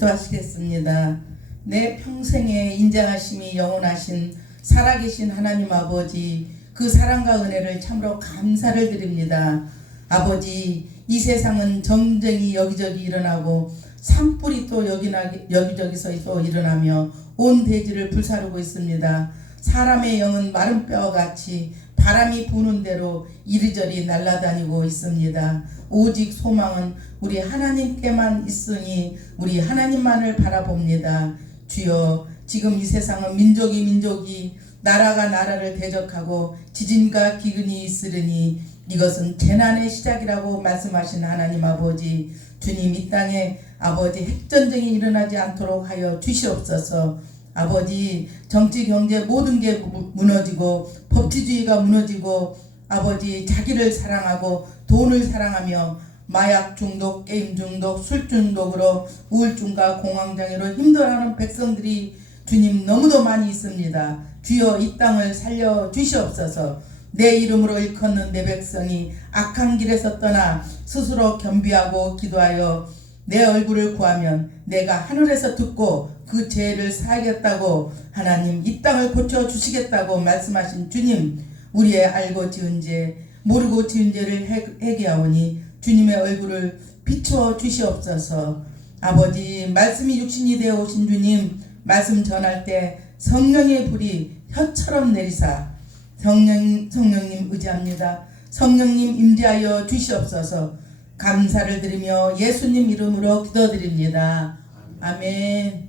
기도하시겠습니다. 내 평생에 인자하심이 영원하신 살아계신 하나님 아버지, 그 사랑과 은혜를 참으로 감사를 드립니다. 아버지, 이 세상은 전쟁이 여기저기 일어나고 산불이 또 여기저기서 또 일어나며 온 대지를 불사르고 있습니다. 사람의 영은 마른 뼈와 같이 바람이 부는 대로 이리저리 날아다니고 있습니다. 오직 소망은 우리 하나님께만 있으니 우리 하나님만을 바라봅니다. 주여, 지금 이 세상은 민족이 나라가 나라를 대적하고 지진과 기근이 있으리니 이것은 재난의 시작이라고 말씀하신 하나님 아버지, 주님, 이 땅에 아버지 핵전쟁이 일어나지 않도록 하여 주시옵소서. 아버지, 정치 경제 모든 게 무너지고 법치주의가 무너지고 아버지, 자기를 사랑하고 돈을 사랑하며 마약 중독, 게임 중독, 술 중독으로 우울증과 공황장애로 힘들어하는 백성들이 주님 너무도 많이 있습니다. 주여, 이 땅을 살려 주시옵소서. 내 이름으로 일컫는 내 백성이 악한 길에서 떠나 스스로 겸비하고 기도하여 내 얼굴을 구하면 내가 하늘에서 듣고 그 죄를 사하겠다고 하나님 이 땅을 고쳐주시겠다고 말씀하신 주님, 우리의 알고 지은 죄 모르고 지은 죄를 회개하오니 주님의 얼굴을 비추어 주시옵소서. 아버지, 말씀이 육신이 되어 오신 주님, 말씀 전할 때 성령의 불이 혀처럼 내리사 성령님 의지합니다. 성령님 임재하여 주시옵소서. 감사를 드리며 예수님 이름으로 기도드립니다. 아멘.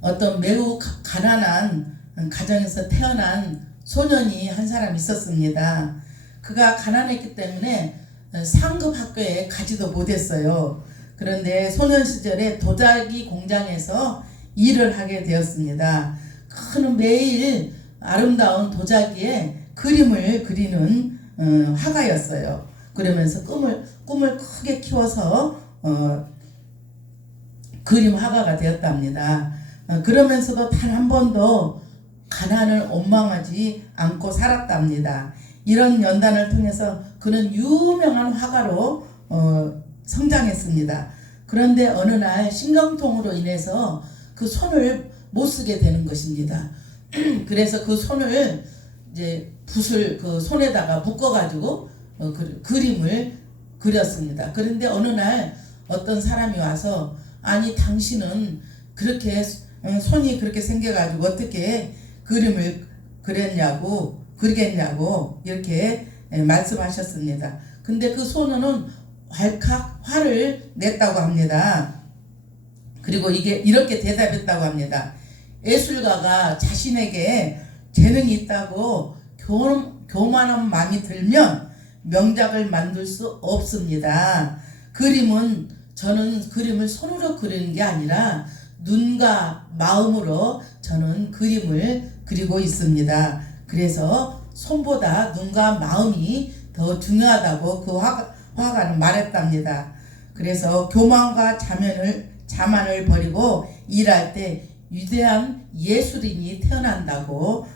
어떤 매우 가난한 가정에서 태어난 소년이 한 사람 있었습니다. 그가 가난했기 때문에 상급 학교에 가지도 못했어요. 그런데 소년 시절에 도자기 공장에서 일을 하게 되었습니다. 그는 매일 아름다운 도자기에 그림을 그리는 화가였어요. 그러면서 꿈을 크게 키워서 그림 화가가 되었답니다. 그러면서도 단 한 번도 가난을 원망하지 않고 살았답니다. 이런 연단을 통해서 그는 유명한 화가로 성장했습니다. 그런데 어느 날 신경통으로 인해서 그 손을 못 쓰게 되는 것입니다. 그래서 그 손을 이제 붓을 그 손에다가 묶어가지고 그림을 그렸습니다. 그런데 어느 날 어떤 사람이 와서, 아니 당신은 그렇게 손이 그렇게 생겨가지고 어떻게 그림을 그리겠냐고 이렇게 말씀하셨습니다. 근데 그 소년은 왈칵 화를 냈다고 합니다. 그리고 이렇게 대답했다고 합니다. 예술가가 자신에게 재능이 있다고 교만한 마음이 들면 명작을 만들 수 없습니다. 저는 그림을 손으로 그리는 게 아니라 눈과 마음으로 저는 그림을 그리고 있습니다. 그래서 손보다 눈과 마음이 더 중요하다고 그 화가는 말했답니다. 그래서 교만과 자만을 버리고 일할 때 위대한 예술인이 태어난다고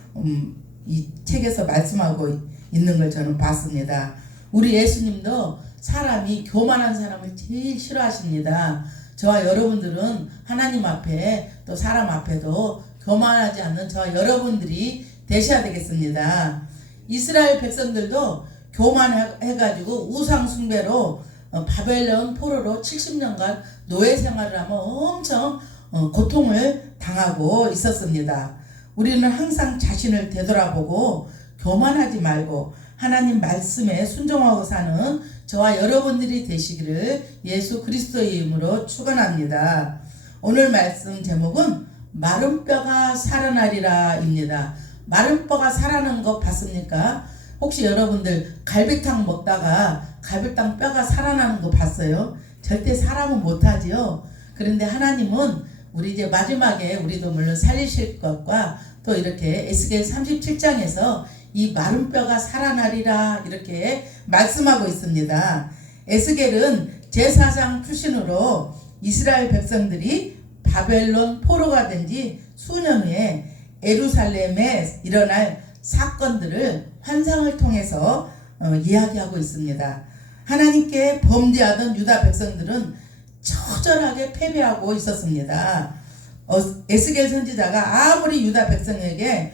이 책에서 말씀하고 있는 걸 저는 봤습니다. 우리 예수님도 사람이 교만한 사람을 제일 싫어하십니다. 저와 여러분들은 하나님 앞에 또 사람 앞에도 교만하지 않는 저와 여러분들이 되셔야 되겠습니다. 이스라엘 백성들도 교만해가지고 우상 숭배로 바벨론 포로로 70년간 노예 생활을 하며 엄청 고통을 당하고 있었습니다. 우리는 항상 자신을 되돌아보고 교만하지 말고 하나님 말씀에 순종하고 사는 저와 여러분들이 되시기를 예수 그리스도의 이름으로 축원합니다. 오늘 말씀 제목은 마른 뼈가 살아나리라 입니다. 마른 뼈가 살아나는 거 봤습니까? 혹시 여러분들 갈비탕 먹다가 갈비탕 뼈가 살아나는 거 봤어요? 절대 사람은 못하지요. 그런데 하나님은 우리 이제 마지막에 우리도 물론 살리실 것과 또 이렇게 에스겔 37장에서 이 마른 뼈가 살아나리라 이렇게 말씀하고 있습니다. 에스겔은 제사장 출신으로 이스라엘 백성들이 바벨론 포로가 된 지 수년 후에 예루살렘에 일어날 사건들을 환상을 통해서 이야기하고 있습니다. 하나님께 범죄하던 유다 백성들은 처절하게 패배하고 있었습니다. 에스겔 선지자가 아무리 유다 백성에게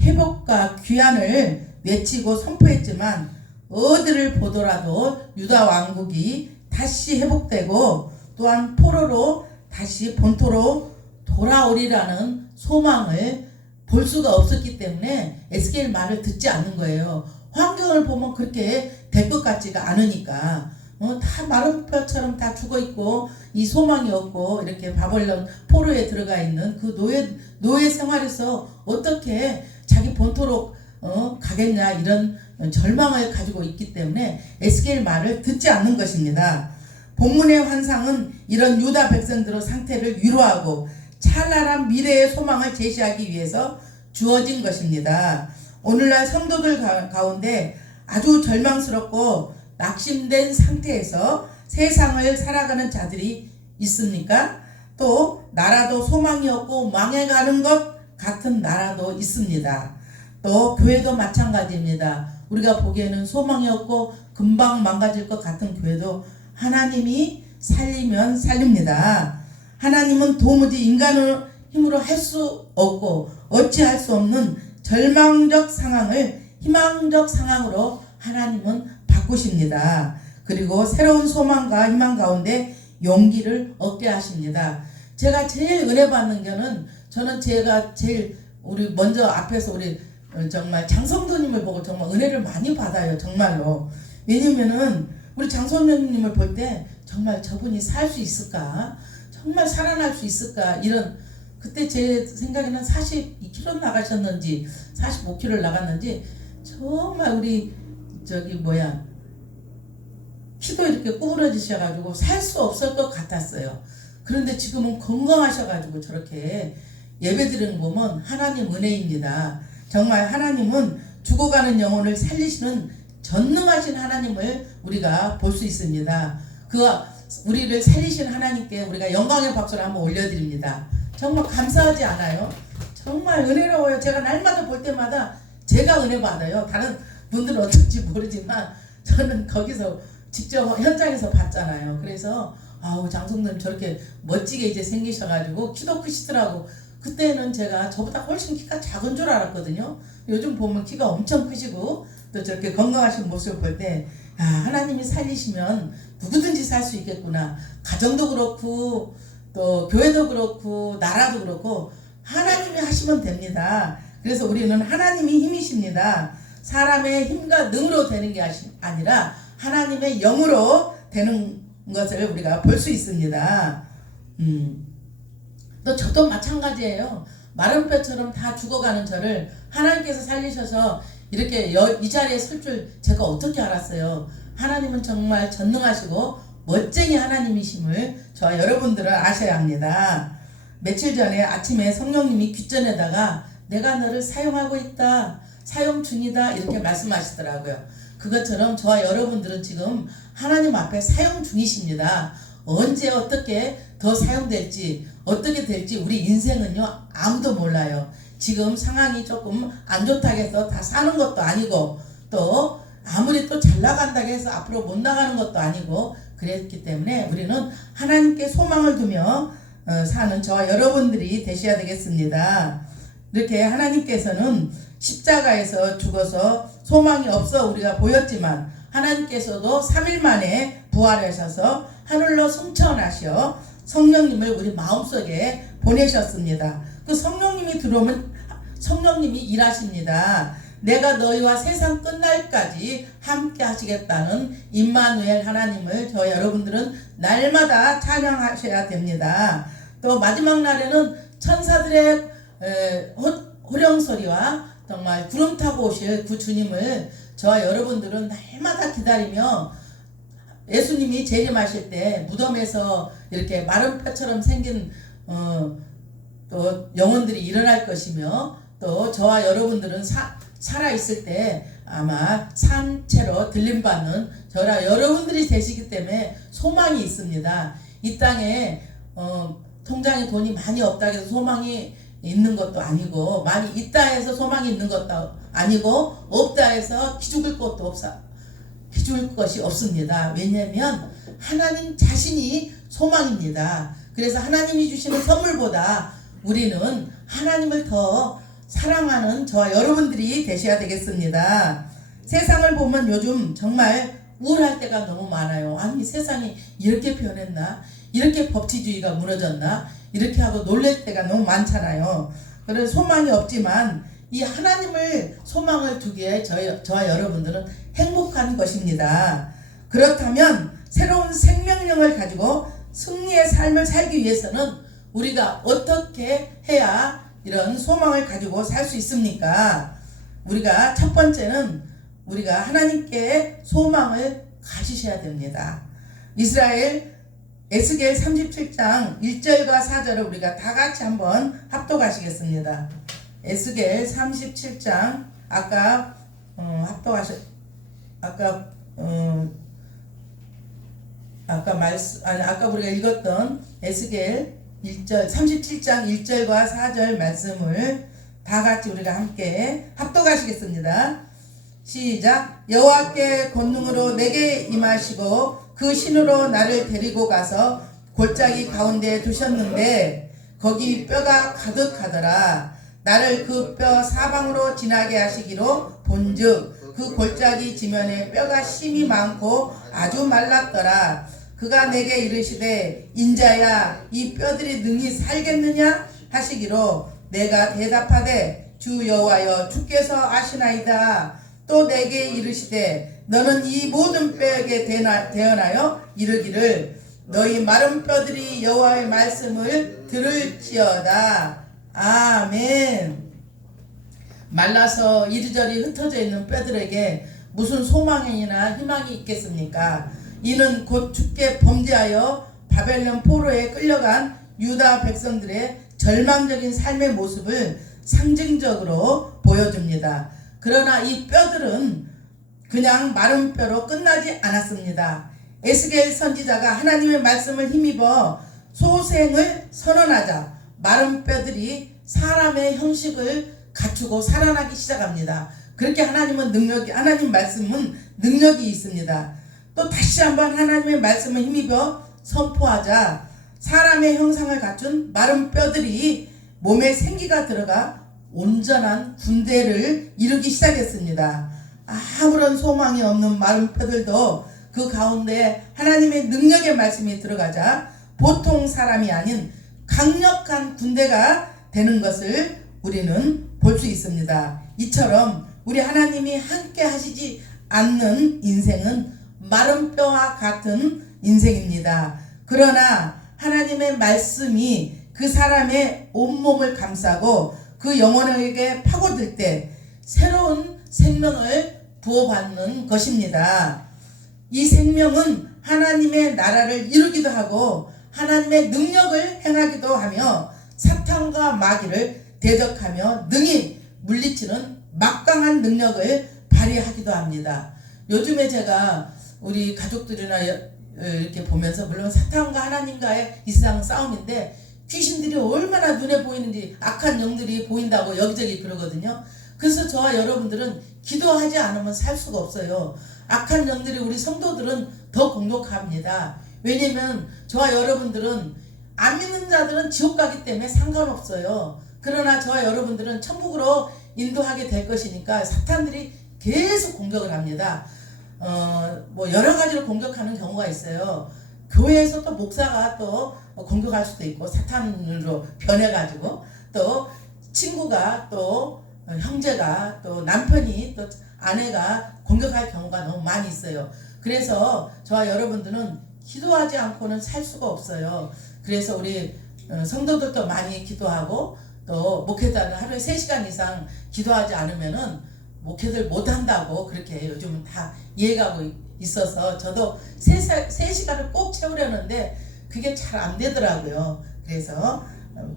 회복과 귀환을 외치고 선포했지만 어디를 보더라도 유다 왕국이 다시 회복되고 또한 포로로 다시 본토로 돌아오리라는 소망을 볼 수가 없었기 때문에 에스겔 말을 듣지 않는 거예요. 환경을 보면 그렇게 될 것 같지가 않으니까 다 마른 뼈처럼 다 죽어있고 이 소망이 없고 이렇게 바벨론 포로에 들어가 있는 그 노예 생활에서 어떻게 자기 본토로 가겠냐 이런 절망을 가지고 있기 때문에 에스겔 말을 듣지 않는 것입니다. 본문의 환상은 이런 유다 백성들의 상태를 위로하고 찬란한 미래의 소망을 제시하기 위해서 주어진 것입니다. 오늘날 성도들 가운데 아주 절망스럽고 낙심된 상태에서 세상을 살아가는 자들이 있습니까? 또 나라도 소망이 없고 망해가는 것 같은 나라도 있습니다. 또 교회도 마찬가지입니다. 우리가 보기에는 소망이 없고 금방 망가질 것 같은 교회도 하나님이 살리면 살립니다. 하나님은 도무지 인간의 힘으로 할 수 없고 어찌할 수 없는 절망적 상황을 희망적 상황으로 하나님은 바꾸십니다. 그리고 새로운 소망과 희망 가운데 용기를 얻게 하십니다. 제가 제일 은혜 받는 거는 제가 제일 우리 먼저 앞에서 우리 정말 장성도님을 보고 정말 은혜를 많이 받아요. 정말로. 왜냐면은 우리 장성도님을 볼 때 정말 저분이 살 수 있을까? 정말 살아날 수 있을까? 이런 그때 제 생각에는 42kg 나가셨는지 45kg 나갔는지 정말 우리 키도 이렇게 구부러지셔가지고 살 수 없을 것 같았어요. 그런데 지금은 건강하셔가지고 저렇게 예배드리는 거 보면 하나님 은혜입니다. 정말 하나님은 죽어가는 영혼을 살리시는 전능하신 하나님을 우리가 볼 수 있습니다. 우리를 살리신 하나님께 우리가 영광의 박수를 한번 올려드립니다. 정말 감사하지 않아요? 정말 은혜로워요. 제가 날마다 볼 때마다 제가 은혜 받아요. 다른 분들은 어떨지 모르지만 저는 거기서 직접 현장에서 봤잖아요. 그래서 장성님 저렇게 멋지게 이제 생기셔가지고 키도 크시더라고. 그때는 제가 저보다 훨씬 키가 작은 줄 알았거든요. 요즘 보면 키가 엄청 크시고 또 저렇게 건강하신 모습을 볼 때 하나님이 살리시면 누구든지 살 수 있겠구나. 가정도 그렇고 또 교회도 그렇고 나라도 그렇고 하나님이 하시면 됩니다. 그래서 우리는 하나님이 힘이십니다. 사람의 힘과 능으로 되는 게 아니라 하나님의 영으로 되는 것을 우리가 볼 수 있습니다. 또 저도 마찬가지예요. 마른 뼈처럼 다 죽어가는 저를 하나님께서 살리셔서 이렇게 이 자리에 설 줄 제가 어떻게 알았어요. 하나님은 정말 전능하시고 멋쟁이 하나님이심을 저와 여러분들은 아셔야 합니다. 며칠 전에 아침에 성령님이 귓전에다가 내가 너를 사용하고 있다, 사용 중이다 이렇게 말씀하시더라고요. 그것처럼 저와 여러분들은 지금 하나님 앞에 사용 중이십니다. 언제 어떻게 더 사용될지 어떻게 될지 우리 인생은요 아무도 몰라요. 지금 상황이 조금 안 좋다고 해서 다 사는 것도 아니고 또 아무리 또 잘 나간다고 해서 앞으로 못 나가는 것도 아니고 그랬기 때문에 우리는 하나님께 소망을 두며 사는 저와 여러분들이 되셔야 되겠습니다. 이렇게 하나님께서는 십자가에서 죽어서 소망이 없어 우리가 보였지만 하나님께서도 3일 만에 부활하셔서 하늘로 승천하셔 성령님을 우리 마음속에 보내셨습니다. 그 성령님이 들어오면 성령님이 일하십니다. 내가 너희와 세상 끝날까지 함께 하시겠다는 임마누엘 하나님을 저 여러분들은 날마다 찬양하셔야 됩니다. 또 마지막 날에는 천사들의 호령소리와 정말 구름 타고 오실 그 주님을 저와 여러분들은 날마다 기다리며 예수님이 재림하실 때 무덤에서 이렇게 마른 뼈처럼 생긴 또 영혼들이 일어날 것이며 또 저와 여러분들은 살아있을 때 아마 산채로 들림받는 저와 여러분들이 되시기 때문에 소망이 있습니다. 이 땅에 통장에 돈이 많이 없다고 해서 소망이 있는 것도 아니고 많이 있다 해서 소망이 있는 것도 아니고 없다 해서 기죽을 것도 기죽을 것이 없습니다. 왜냐하면 하나님 자신이 소망입니다. 그래서 하나님이 주시는 선물보다 우리는 하나님을 더 사랑하는 저와 여러분들이 되셔야 되겠습니다. 세상을 보면 요즘 정말 우울할 때가 너무 많아요. 아니, 세상이 이렇게 변했나? 이렇게 법치주의가 무너졌나? 이렇게 하고 놀랄 때가 너무 많잖아요. 그래서 소망이 없지만 이 하나님을 소망을 두기에 저와 여러분들은 행복한 것입니다. 그렇다면 새로운 생명력을 가지고 승리의 삶을 살기 위해서는 우리가 어떻게 해야 이런 소망을 가지고 살 수 있습니까? 우리가 첫 번째는 우리가 하나님께 소망을 가지셔야 됩니다. 에스겔 37장 1절과 4절을 우리가 다 같이 한번 합독하시겠습니다. 에스겔 37장 아까 우리가 읽었던 에스겔 37장 1절과 4절 말씀을 다 같이 우리가 함께 합독하시겠습니다. 시작. 여호와께 권능으로 내게 임하시고 그 신으로 나를 데리고 가서 골짜기 가운데 두셨는데 거기 뼈가 가득하더라. 나를 그 뼈 사방으로 지나게 하시기로 본즉 그 골짜기 지면에 뼈가 심이 많고 아주 말랐더라. 그가 내게 이르시되 인자야 이 뼈들이 능히 살겠느냐 하시기로 내가 대답하되 주 여호와여 주께서 아시나이다. 또 내게 이르시되 너는 이 모든 뼈에게 대언하여 이르기를 너희 마른 뼈들이 여호와의 말씀을 들을지어다. 아멘. 말라서 이리저리 흩어져 있는 뼈들에게 무슨 소망이나 희망이 있겠습니까? 이는 곧 주께 범죄하여 바벨론 포로에 끌려간 유다 백성들의 절망적인 삶의 모습을 상징적으로 보여줍니다. 그러나 이 뼈들은 그냥 마른 뼈로 끝나지 않았습니다. 에스겔 선지자가 하나님의 말씀을 힘입어 소생을 선언하자 마른 뼈들이 사람의 형식을 갖추고 살아나기 시작합니다. 그렇게 하나님 말씀은 능력이 있습니다. 또 다시 한번 하나님의 말씀을 힘입어 선포하자 사람의 형상을 갖춘 마른 뼈들이 몸에 생기가 들어가 온전한 군대를 이루기 시작했습니다. 아무런 소망이 없는 마른 뼈들도 그 가운데 하나님의 능력의 말씀이 들어가자 보통 사람이 아닌 강력한 군대가 되는 것을 우리는 볼 수 있습니다. 이처럼 우리 하나님이 함께 하시지 않는 인생은 마른 뼈와 같은 인생입니다. 그러나 하나님의 말씀이 그 사람의 온몸을 감싸고 그 영혼에게 파고들 때 새로운 생명을 부어받는 것입니다. 이 생명은 하나님의 나라를 이루기도 하고 하나님의 능력을 행하기도 하며 사탄과 마귀를 대적하며 능히 물리치는 막강한 능력을 발휘하기도 합니다. 요즘에 제가 우리 가족들이나 이렇게 보면서 물론 사탄과 하나님과의 이 세상 싸움인데 귀신들이 얼마나 눈에 보이는지 악한 영들이 보인다고 여기저기 그러거든요. 그래서 저와 여러분들은 기도하지 않으면 살 수가 없어요. 악한 영들이 우리 성도들은 더 공격합니다. 왜냐면 저와 여러분들은 안 믿는 자들은 지옥 가기 때문에 상관없어요. 그러나 저와 여러분들은 천국으로 인도하게 될 것이니까 사탄들이 계속 공격을 합니다. 여러 가지로 공격하는 경우가 있어요. 교회에서 또 목사가 또 공격할 수도 있고 사탄으로 변해가지고 또 친구가 또 형제가 또 남편이 또 아내가 공격할 경우가 너무 많이 있어요. 그래서 저와 여러분들은 기도하지 않고는 살 수가 없어요. 그래서 우리 성도들도 많이 기도하고 또 목회자는 하루에 3시간 이상 기도하지 않으면은 목회들 못한다고 그렇게 요즘은 다 이해가고 있어서 저도 3시간을 꼭 채우려는데 그게 잘 안 되더라고요. 그래서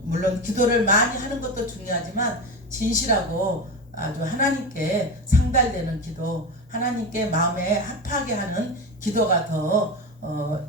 물론 기도를 많이 하는 것도 중요하지만 진실하고 아주 하나님께 상달되는 기도, 하나님께 마음에 합하게 하는 기도가 더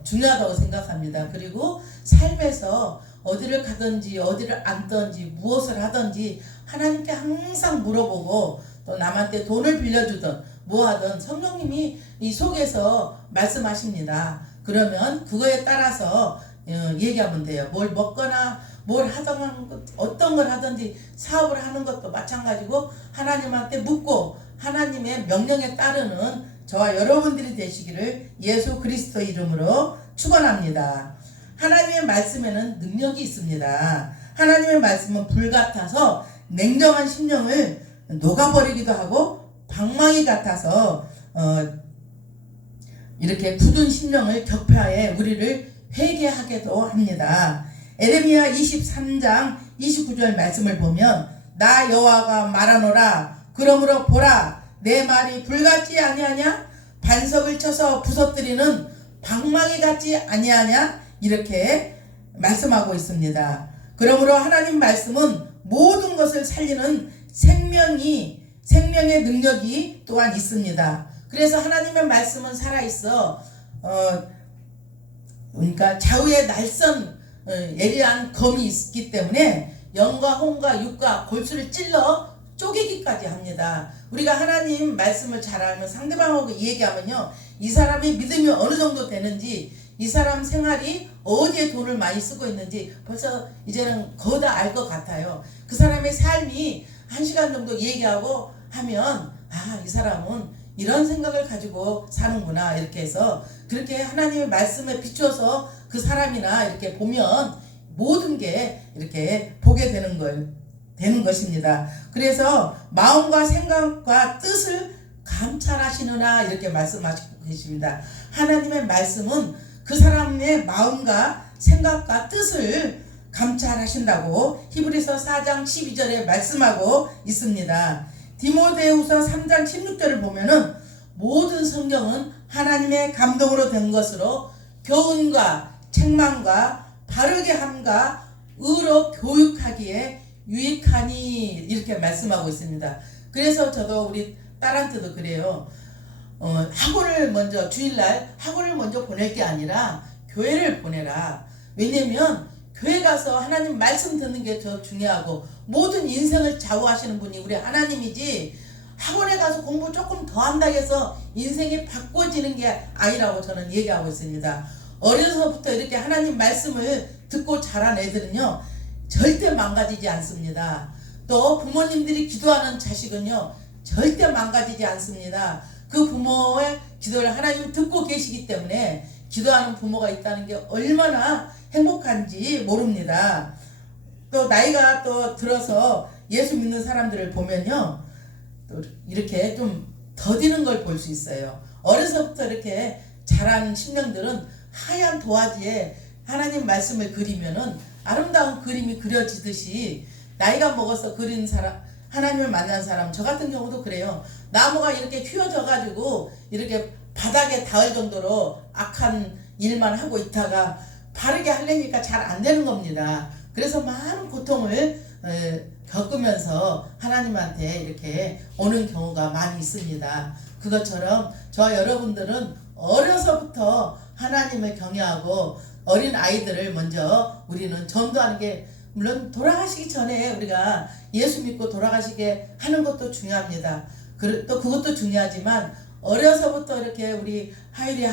중요하다고 생각합니다. 그리고 삶에서 어디를 가든지 어디를 앉든지 무엇을 하든지 하나님께 항상 물어보고 또 남한테 돈을 빌려주든 뭐하든 성령님이 이 속에서 말씀하십니다. 그러면 그거에 따라서 얘기하면 돼요. 뭘 먹거나 뭘 하던 어떤 걸 하든지 사업을 하는 것도 마찬가지고 하나님한테 묻고 하나님의 명령에 따르는 저와 여러분들이 되시기를 예수 그리스도 이름으로 축원합니다. 하나님의 말씀에는 능력이 있습니다. 하나님의 말씀은 불 같아서 냉정한 심령을 녹아버리기도 하고 방망이 같아서 이렇게 굳은 심령을 격파해 우리를 회개하게도 합니다. 에레미야 23장 29절 말씀을 보면 나 여호와가 말하노라 그러므로 보라 내 말이 불같지 아니하냐 반석을 쳐서 부서뜨리는 방망이 같지 아니하냐 이렇게 말씀하고 있습니다. 그러므로 하나님 말씀은 모든 것을 살리는 생명의 능력이 또한 있습니다. 그래서 하나님의 말씀은 살아있어 그러니까 좌우에 날선 예리한 검이 있기 때문에 영과 혼과 육과 골수를 찔러 쪼개기까지 합니다. 우리가 하나님 말씀을 잘 알면 상대방하고 얘기하면요 이 사람의 믿음이 어느 정도 되는지 이 사람 생활이 어디에 돈을 많이 쓰고 있는지 벌써 이제는 거의 다 알 것 같아요. 그 사람의 삶이 1시간 정도 얘기하고 하면 이 사람은 이런 생각을 가지고 사는구나 이렇게 해서 그렇게 하나님의 말씀에 비춰서 그 사람이나 이렇게 보면 모든 게 이렇게 보게 되는 것입니다. 그래서 마음과 생각과 뜻을 감찰하시느라 이렇게 말씀하시고 계십니다. 하나님의 말씀은 그 사람의 마음과 생각과 뜻을 감찰하신다고 히브리서 4장 12절에 말씀하고 있습니다. 디모데후서 3장 16절을 보면은 모든 성경은 하나님의 감동으로 된 것으로 교훈과 책망과 바르게 함과 의로 교육하기에 유익하니 이렇게 말씀하고 있습니다. 그래서 저도 우리 딸한테도 그래요. 학원을 먼저 주일날 학원을 먼저 보낼 게 아니라 교회를 보내라. 왜냐면 교회 가서 하나님 말씀 듣는 게 더 중요하고 모든 인생을 좌우하시는 분이 우리 하나님이지 학원에 가서 공부 조금 더 한다고 해서 인생이 바꿔지는 게 아니라고 저는 얘기하고 있습니다. 어려서부터 이렇게 하나님 말씀을 듣고 자란 애들은요 절대 망가지지 않습니다. 또 부모님들이 기도하는 자식은요 절대 망가지지 않습니다. 그 부모의 기도를 하나님이 듣고 계시기 때문에 기도하는 부모가 있다는 게 얼마나 행복한지 모릅니다. 또 나이가 또 들어서 예수 믿는 사람들을 보면요 또 이렇게 좀 더디는 걸 볼 수 있어요. 어려서부터 이렇게 자란 심령들은 하얀 도화지에 하나님 말씀을 그리면은 아름다운 그림이 그려지듯이 나이가 먹어서 그린 사람 하나님을 만난 사람 저 같은 경우도 그래요. 나무가 이렇게 휘어져 가지고 이렇게 바닥에 닿을 정도로 악한 일만 하고 있다가 바르게 하려니까 잘 안 되는 겁니다. 그래서 많은 고통을 겪으면서 하나님한테 이렇게 오는 경우가 많이 있습니다. 그것처럼 저와 여러분들은 어려서부터 하나님을 경외하고 어린 아이들을 먼저 우리는 전도하는 게 물론 돌아가시기 전에 우리가 예수 믿고 돌아가시게 하는 것도 중요합니다. 또 그것도 중요하지만 어려서부터 이렇게 우리 하율이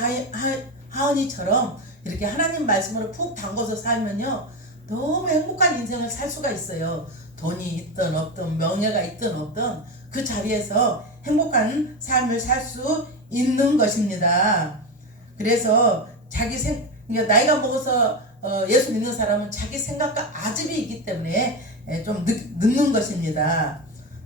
하은이처럼 이렇게 하나님 말씀으로 푹 담궈서 살면요 너무 행복한 인생을 살 수가 있어요. 돈이 있든 없든 명예가 있든 없든 그 자리에서 행복한 삶을 살 수 있는 것입니다. 그래서 그러니까 나이가 먹어서 예수 믿는 사람은 자기 생각과 아집이 있기 때문에 좀 늦는 것입니다.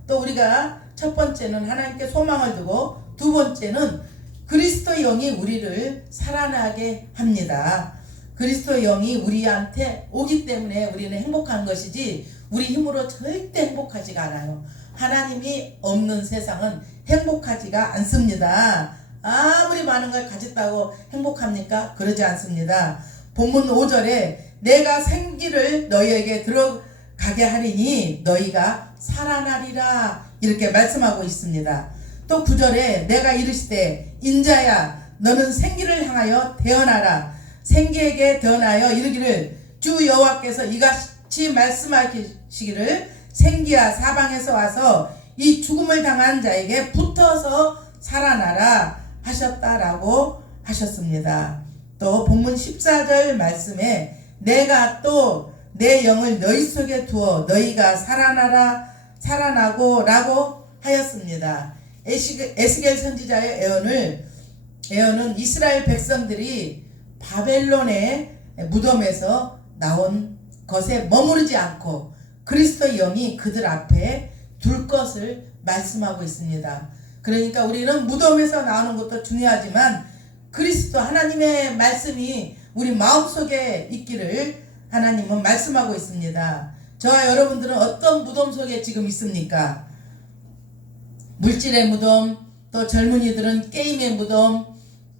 또 우리가 첫 번째는 하나님께 소망을 두고 두 번째는 그리스도의 영이 우리를 살아나게 합니다. 그리스도의 영이 우리한테 오기 때문에 우리는 행복한 것이지 우리 힘으로 절대 행복하지가 않아요. 하나님이 없는 세상은 행복하지가 않습니다. 아무리 많은 걸 가졌다고 행복합니까? 그러지 않습니다. 본문 5절에 내가 생기를 너희에게 들어가게 하리니 너희가 살아나리라 이렇게 말씀하고 있습니다. 또 9절에 내가 이르시되 인자야 너는 생기를 향하여 태어나라 생기에게 태어나여 이르기를 주 여호와께서 이같이 말씀하시기를 생기야 사방에서 와서 이 죽음을 당한 자에게 붙어서 살아나라 하셨다라고 하셨습니다. 또 본문 14절 말씀에 내가 또 내 영을 너희 속에 두어 너희가 살아나고 라고 하였습니다. 에스겔 선지자의 예언은 이스라엘 백성들이 바벨론의 무덤에서 나온 것에 머무르지 않고 그리스도의 영이 그들 앞에 둘 것을 말씀하고 있습니다. 그러니까 우리는 무덤에서 나오는 것도 중요하지만 그리스도 하나님의 말씀이 우리 마음속에 있기를 하나님은 말씀하고 있습니다. 저와 여러분들은 어떤 무덤 속에 지금 있습니까? 물질의 무덤, 또 젊은이들은 게임의 무덤,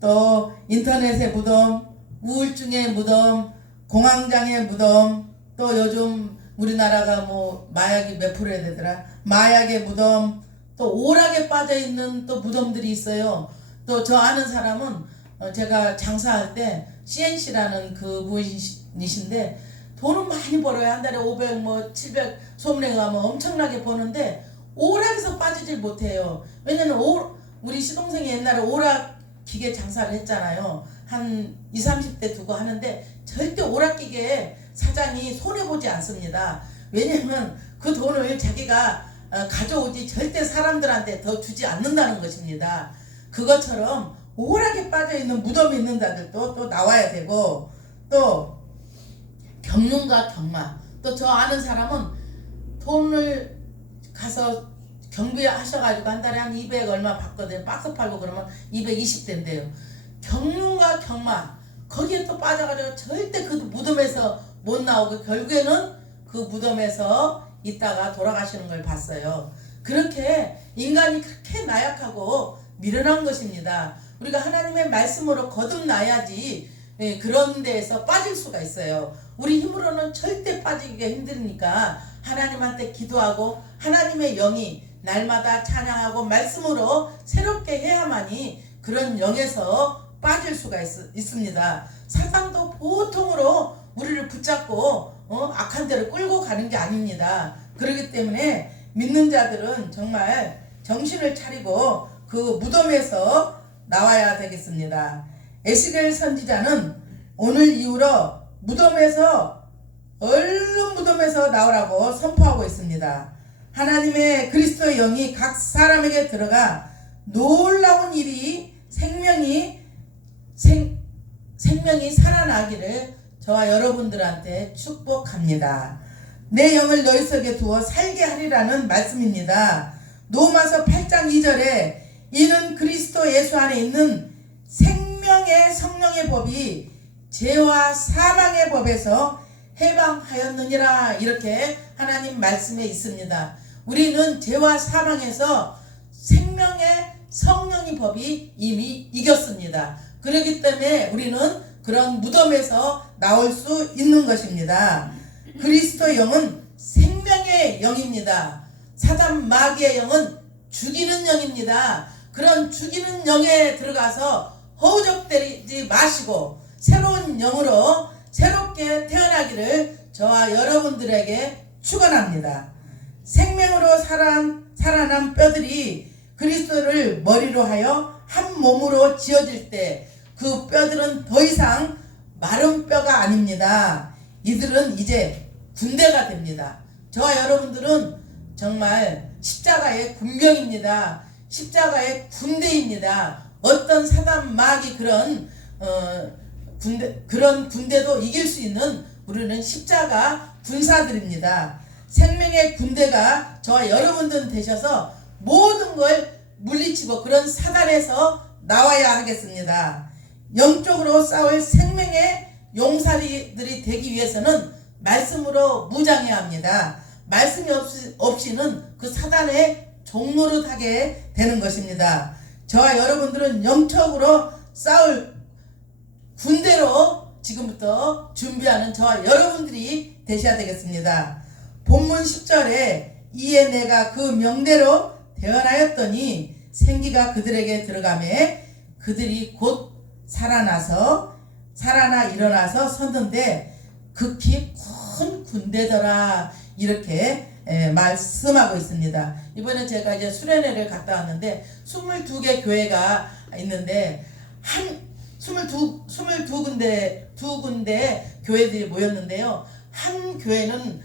또 인터넷의 무덤, 우울증의 무덤, 공황장애의 무덤, 또 요즘 우리나라가 뭐 마약이 몇 프로 해야 되더라? 마약의 무덤, 또 오락에 빠져있는 또 무덤들이 있어요. 또 저 아는 사람은 제가 장사할 때 CNC라는 그분이신데 돈은 많이 벌어요. 한 달에 500, 700 소문에 가면 엄청나게 버는데 오락에서 빠지질 못해요. 왜냐면 우리 시동생이 옛날에 오락 기계 장사를 했잖아요. 한 20, 30대 두고 하는데 절대 오락 기계에 사장이 손해보지 않습니다. 왜냐면 그 돈을 자기가 가져오지 절대 사람들한테 더 주지 않는다는 것입니다. 그것처럼 오락에 빠져있는 무덤이 있는 자들도 또 나와야 되고, 또 경륜과 경마, 또 저 아는 사람은 돈을 가서 경비 하셔가지고 한 달에 한 200 얼마 받거든요. 박스 팔고 그러면 220대인데요. 경륜과 경마, 거기에 또 빠져가지고 절대 그 무덤에서 못 나오고 결국에는 그 무덤에서 있다가 돌아가시는 걸 봤어요. 그렇게 인간이 그렇게 나약하고 미련한 것입니다. 우리가 하나님의 말씀으로 거듭나야지 그런 데에서 빠질 수가 있어요. 우리 힘으로는 절대 빠지기가 힘드니까 하나님한테 기도하고 하나님의 영이 날마다 찬양하고 말씀으로 새롭게 해야만이 그런 영에서 빠질 수가 있습니다. 사단도 보통으로 우리를 붙잡고 악한 데로 끌고 가는 게 아닙니다. 그렇기 때문에 믿는 자들은 정말 정신을 차리고 그 무덤에서 나와야 되겠습니다. 에스겔 선지자는 오늘 이후로 얼른 무덤에서 나오라고 선포하고 있습니다. 하나님의 그리스도의 영이 각 사람에게 들어가 놀라운 일이 생명이 살아나기를 저와 여러분들한테 축복합니다. 내 영을 너희 속에 두어 살게 하리라는 말씀입니다. 로마서 8장 2절에 이는 그리스도 예수 안에 있는 생명의 성령의 법이 죄와 사망의 법에서 해방하였느니라, 이렇게 하나님 말씀에 있습니다. 우리는 죄와 사망에서 생명의 성령의 법이 이미 이겼습니다. 그렇기 때문에 우리는 그런 무덤에서 나올 수 있는 것입니다. 그리스도 영은 생명의 영입니다. 사단 마귀의 영은 죽이는 영입니다. 그런 죽이는 영에 들어가서 허우적대지 마시고 새로운 영으로 새롭게 태어나기를 저와 여러분들에게 축원합니다. 생명으로 살아난 뼈들이 그리스도를 머리로 하여 한 몸으로 지어질 때 그 뼈들은 더 이상 마른 뼈가 아닙니다. 이들은 이제 군대가 됩니다. 저와 여러분들은 정말 십자가의 군병입니다. 십자가의 군대입니다. 어떤 사단 마귀 그런 군대도 이길 수 있는 우리는 십자가 군사들입니다. 생명의 군대가 저와 여러분들 되셔서 모든 걸 물리치고 그런 사단에서 나와야 하겠습니다. 영적으로 싸울 생명의 용사들이 되기 위해서는 말씀으로 무장해야 합니다. 말씀이 없이는 그 사단의 종노릇하게 되는 것입니다. 저와 여러분들은 영적으로 싸울 군대로 지금부터 준비하는 저와 여러분들이 되셔야 되겠습니다. 본문 10절에 이에 내가 그 명대로 대언하였더니 생기가 그들에게 들어가매 그들이 곧 살아나 일어나서 섰는데 극히 큰 군대더라, 이렇게 말씀하고 있습니다. 이번에 제가 이제 수련회를 갔다 왔는데 22개 교회가 있는데 두 군데 교회들이 모였는데요. 한 교회는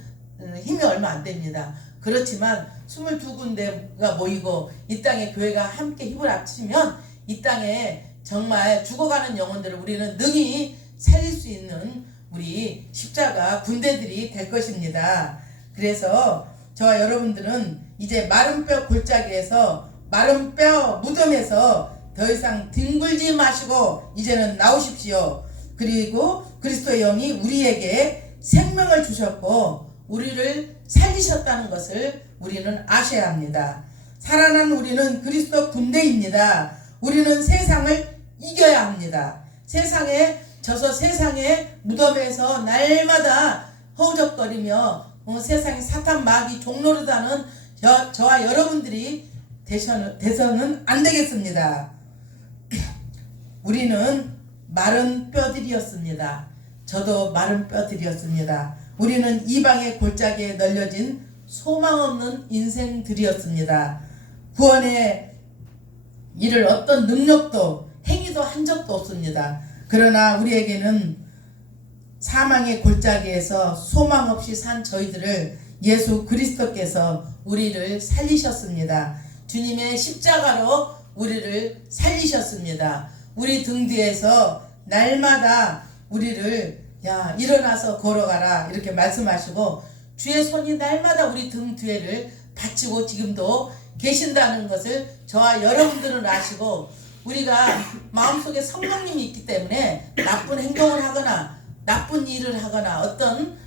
힘이 얼마 안 됩니다. 그렇지만 22군데가 모이고 이 땅에 교회가 함께 힘을 합치면 이 땅에 정말 죽어가는 영혼들을 우리는 능히 살릴 수 있는 우리 십자가 군대들이 될 것입니다. 그래서 저와 여러분들은 이제 마른 뼈 골짜기에서, 마른 뼈 무덤에서 더 이상 뒹굴지 마시고 이제는 나오십시오. 그리고 그리스도의 영이 우리에게 생명을 주셨고 우리를 살리셨다는 것을 우리는 아셔야 합니다. 살아난 우리는 그리스도 군대입니다. 우리는 세상을 이겨야 합니다. 세상에 져서 세상의 무덤에서 날마다 허우적거리며 세상의 사탄 마귀 종노릇하는 저와 여러분들이 되서는 안 되겠습니다. 우리는 마른 뼈들이었습니다. 저도 마른 뼈들이었습니다. 우리는 이방의 골짜기에 널려진 소망 없는 인생들이었습니다. 구원에 이를 어떤 능력도 행위도 한 적도 없습니다. 그러나 우리에게는 사망의 골짜기에서 소망 없이 산 저희들을 예수 그리스도께서 우리를 살리셨습니다. 주님의 십자가로 우리를 살리셨습니다. 우리 등 뒤에서 날마다 우리를 야 일어나서 걸어가라 이렇게 말씀하시고 주의 손이 날마다 우리 등 뒤에를 받치고 지금도 계신다는 것을 저와 여러분들은 아시고 우리가 마음속에 성령님이 있기 때문에 나쁜 행동을 하거나 나쁜 일을 하거나 어떤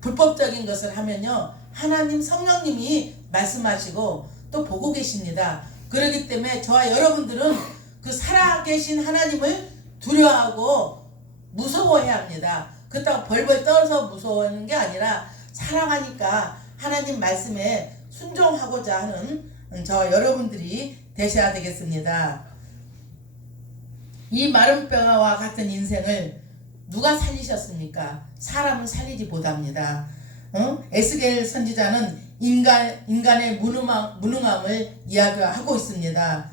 불법적인 것을 하면요 하나님 성령님이 말씀하시고 또 보고 계십니다. 그렇기 때문에 저와 여러분들은 그 살아계신 하나님을 두려워하고 무서워해야 합니다. 그렇다고 벌벌 떨어서 무서워하는 게 아니라 사랑하니까 하나님 말씀에 순종하고자 하는 저 여러분들이 되셔야 되겠습니다. 이 마른 뼈와 같은 인생을 누가 살리셨습니까? 사람은 살리지 못합니다. 에스겔 선지자는 인간의 무능함을 이야기하고 있습니다.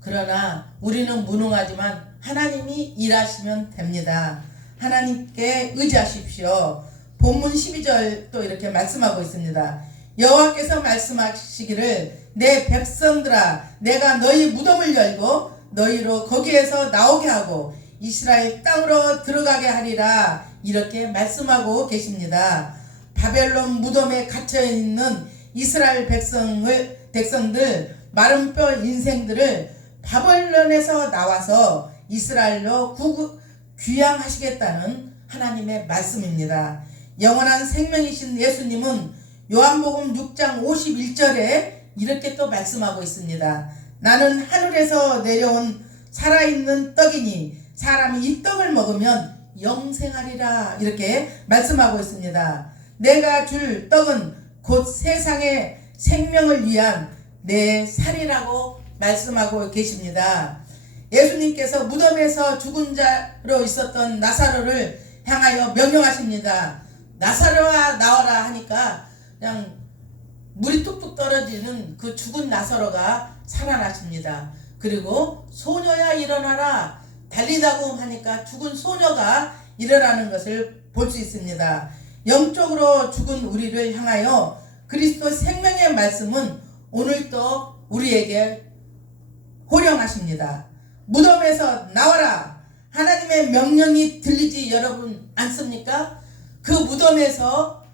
그러나 우리는 무능하지만 하나님이 일하시면 됩니다. 하나님께 의지하십시오. 본문 12절 또 이렇게 말씀하고 있습니다. 여호와께서 말씀하시기를 내 백성들아 내가 너희 무덤을 열고 너희로 거기에서 나오게 하고 이스라엘 땅으로 들어가게 하리라 이렇게 말씀하고 계십니다. 바벨론 무덤에 갇혀있는 이스라엘 백성들 마른 뼈 인생들을 바벨론에서 나와서 이스라엘로 귀향하시겠다는 하나님의 말씀입니다. 영원한 생명이신 예수님은 요한복음 6장 51절에 이렇게 또 말씀하고 있습니다. 나는 하늘에서 내려온 살아있는 떡이니 사람이 이 떡을 먹으면 영생하리라 이렇게 말씀하고 있습니다. 내가 줄 떡은 곧 세상의 생명을 위한 내 살이라고 말씀하고 계십니다. 예수님께서 무덤에서 죽은 자로 있었던 나사로를 향하여 명령하십니다. 나사로야 나와라 하니까 그냥 물이 뚝뚝 떨어지는 그 죽은 나사로가 살아나십니다. 그리고 소녀야 일어나라 달리다고 하니까 죽은 소녀가 일어나는 것을 볼 수 있습니다. 영적으로 죽은 우리를 향하여 그리스도 생명의 말씀은 오늘도 우리에게 호령하십니다. 무덤에서 나와라 하나님의 명령이 들리지 여러분 않습니까? 그 무덤에서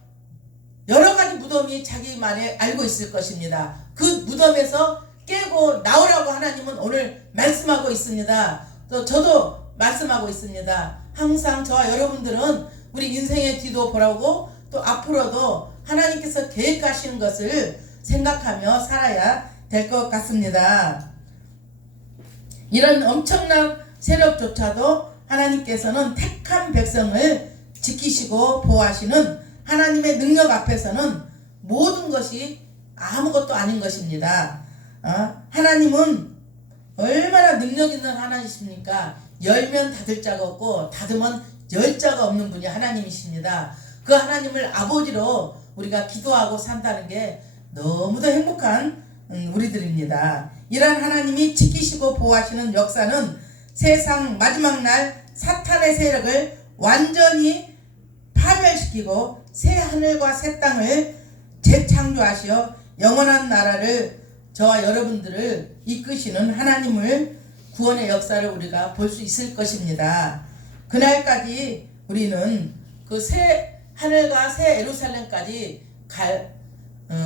여러 가지 무덤이 자기만에 알고 있을 것입니다. 그 무덤에서 깨고 나오라고 하나님은 오늘 말씀하고 있습니다. 또 저도 말씀하고 있습니다. 항상 저와 여러분들은 우리 인생의 뒤도 보라고 또 앞으로도 하나님께서 계획하시는 것을 생각하며 살아야 될 것 같습니다. 이런 엄청난 세력조차도 하나님께서는 택한 백성을 지키시고 보호하시는 하나님의 능력 앞에서는 모든 것이 아무것도 아닌 것입니다. 하나님은 얼마나 능력 있는 하나님이십니까? 열면 닫을 자가 없고 닫으면 열 자가 없는 분이 하나님이십니다. 그 하나님을 아버지로 우리가 기도하고 산다는 게 너무도 행복한 우리들입니다. 이러한 하나님이 지키시고 보호하시는 역사는 세상 마지막 날 사탄의 세력을 완전히 파멸시키고 새 하늘과 새 땅을 재창조하시어 영원한 나라를 저와 여러분들을 이끄시는 하나님을 구원의 역사를 우리가 볼 수 있을 것입니다. 그날까지 우리는 그 새 하늘과 새 예루살렘까지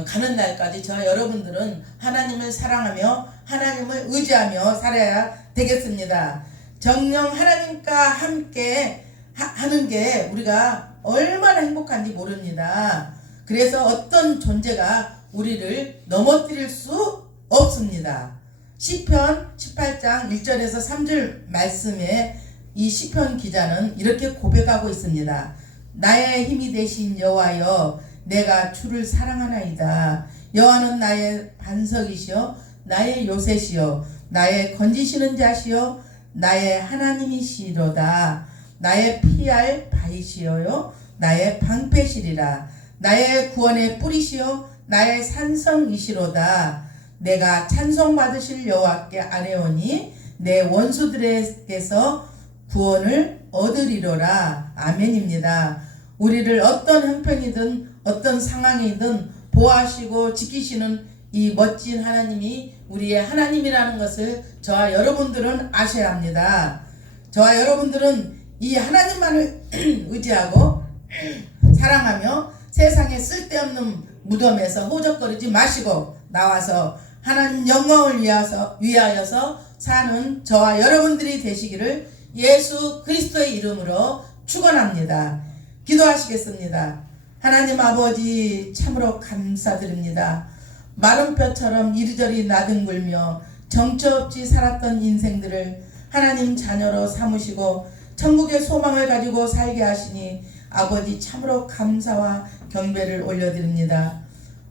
가는 날까지 저와 여러분들은 하나님을 사랑하며 하나님을 의지하며 살아야 되겠습니다. 정녕 하나님과 함께 하는 게 우리가 얼마나 행복한지 모릅니다. 그래서 어떤 존재가 우리를 넘어뜨릴 수 없습니다. 시편 18장 1절에서 3절 말씀에 이 시편 기자는 이렇게 고백하고 있습니다. 나의 힘이 되신 여호와여, 내가 주를 사랑하나이다. 여호와는 나의 반석이시여 나의 요새시여 나의 건지시는 자시여 나의 하나님이시로다. 나의 피할 바위시여요 나의 방패시리라. 나의 구원의 뿌리시여 나의 산성이시로다. 내가 찬송받으실 여호와께 아뢰오니 내 원수들에게서 구원을 얻으리로라. 아멘입니다. 우리를 어떤 형편이든 어떤 상황이든 보호하시고 지키시는 이 멋진 하나님이 우리의 하나님이라는 것을 저와 여러분들은 아셔야 합니다. 저와 여러분들은 이 하나님만을 의지하고 사랑하며 세상에 쓸데없는 무덤에서 호적거리지 마시고 나와서 하나님 영광을 위하여서 사는 저와 여러분들이 되시기를 예수 그리스도의 이름으로 축원합니다. 기도하시겠습니다. 하나님 아버지, 참으로 감사드립니다. 마른 뼈처럼 이리저리 나뒹굴며 정처 없이 살았던 인생들을 하나님 자녀로 삼으시고 천국의 소망을 가지고 살게 하시니 아버지 참으로 감사와 경배를 올려드립니다.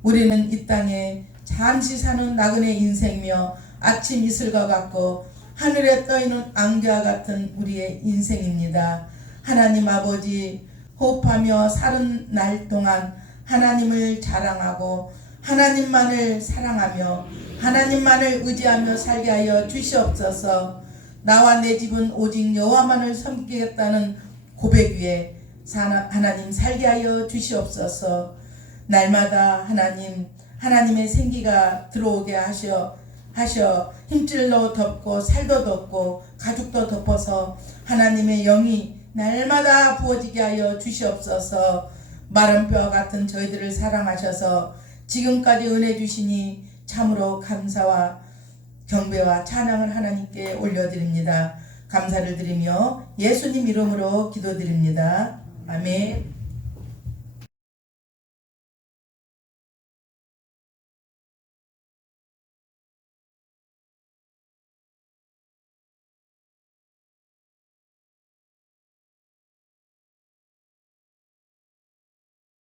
우리는 이 땅에 잠시 사는 나그네 인생이며 아침 이슬과 같고 하늘에 떠있는 안개와 같은 우리의 인생입니다. 하나님 아버지, 호흡하며 사는 날 동안 하나님을 자랑하고 하나님만을 사랑하며 하나님만을 의지하며 살게 하여 주시옵소서. 나와 내 집은 오직 여호와만을 섬기겠다는 고백 위에 하나님 살게 하여 주시옵소서. 날마다 하나님의 생기가 들어오게 하셔 힘줄로 덮고 살도 덮고 가죽도 덮어서 하나님의 영이 날마다 부어지게 하여 주시옵소서. 마른 뼈 같은 저희들을 사랑하셔서 지금까지 은혜 주시니 참으로 감사와 경배와 찬양을 하나님께 올려드립니다. 감사를 드리며 예수님 이름으로 기도드립니다. 아멘.